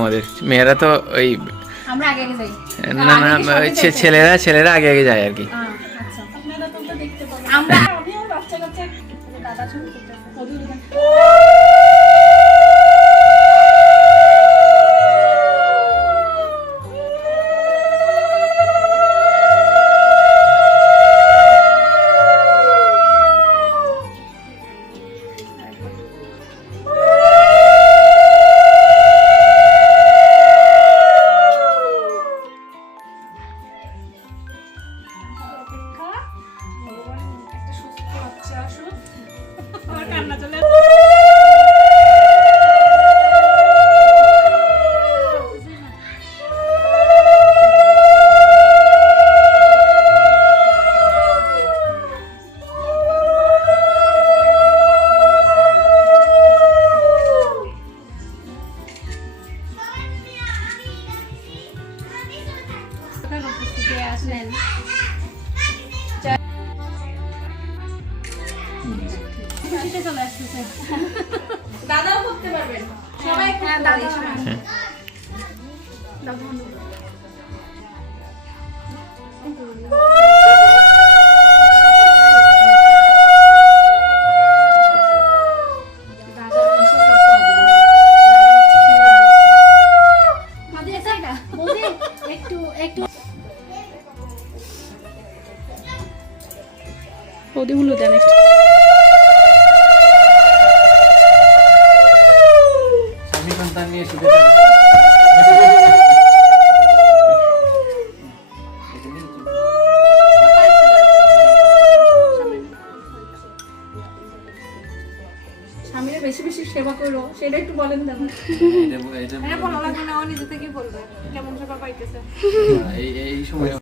আমাদের মেয়েরা তো ওই আমরা আগে আগে যাই। না না ছেলেরা আগে আগে যায় আর কি। আচ্ছা আপনারা তো দেখতে পাবেন। আমরা আমিও বাচ্চা কাচ্চা দাদা ছবি করতেছে। আসলেন খুশিতে চলে আসতেছে। দাদাও করতে পারবেন, সবাই হ্যাঁ, দাদা দাদা। ওদিগুলো দেন একটু। স্বামী সন্তান নিয়ে শুধু স্বামীর বেশি বেশি সেবা করো, সেটা একটু বলেন দেন। এটা ভালো লাগবে না, ও নিজে থেকেই বলবে কেমন সেবা পাইতেছে। এই সময়